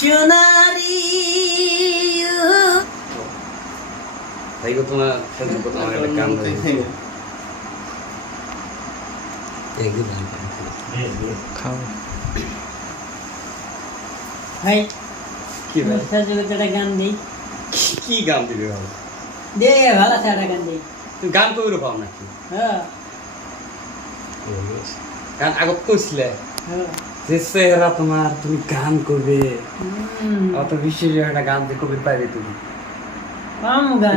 সোনারি তাই তোমার তোমার একটা গান। খাও ভাই? কি ভাই একটা গান দিই। কি- গান দিবে ভাই? দে ভালো আছে একটা গান দিই। তুমি গান কবিরও পাও নাকি? হ্যাঁ। গান আগত কইছিলে? হ্যাঁ যে চেহারা তোমার তুমি গান করবে। অত বিশেষ একটা গান যে কবির পাইবে তুমি।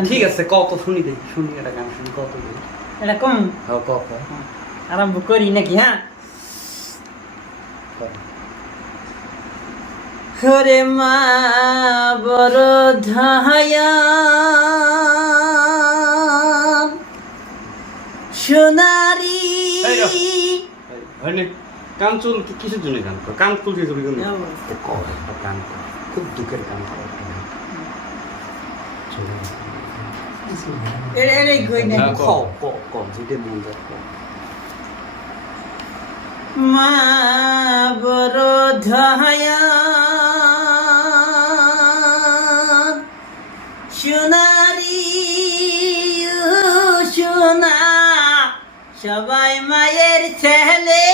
ঠিক আছে কত শুনি দেই শুনি একটা গান শুনি কত দেই এটা কম। হ্যাঁ কত আরম্ভ করি নাকি হ্যাঁ? হরে মা বড় ধায়া। সোনারি এই রো। হয়নি গান চুল কিসের জন্য গান কর গান গান। একটা গান কর খুব দুঃখের গান কর এর এর কই না হ্যাঁ। মা বড় ধায়া সোনারি সোনা সবাই মায়ের ছেলে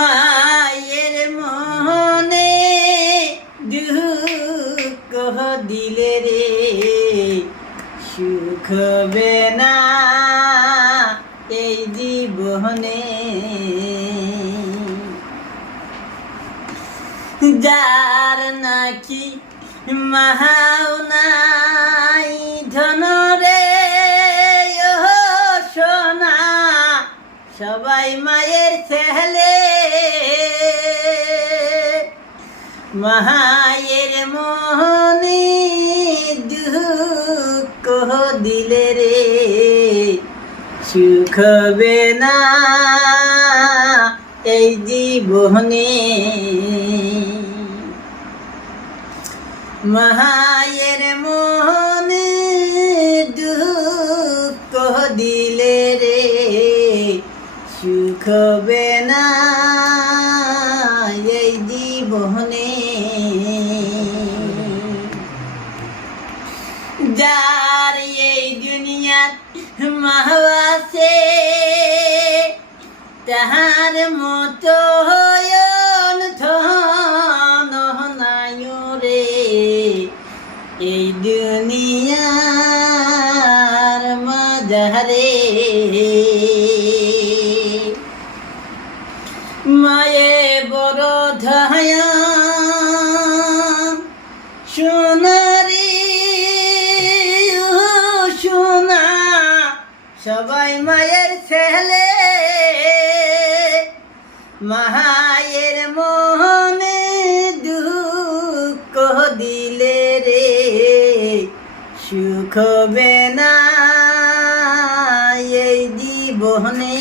মায়ের মনে দুঃখ দিলে রে সুখ হবে না এই জীবনে। যার নাকি মাহাও নাই সবাই মায়ের ছেলে। মায়ের মনে দুঃখ দিলে রে, সুখ হবে না এই জীবনে। মায়ের মনে যার এই দুনিয়াত মাহবাসে তাহার মতো হয়ন ধন রে এই দুনিয়ার মাঝারে মায়ে বড় ধায়া, সোনারি সবাই মায়ের ছেলে। মায়ের মনে দুঃখ দিলে রে সুখ বে না এই জীবনে।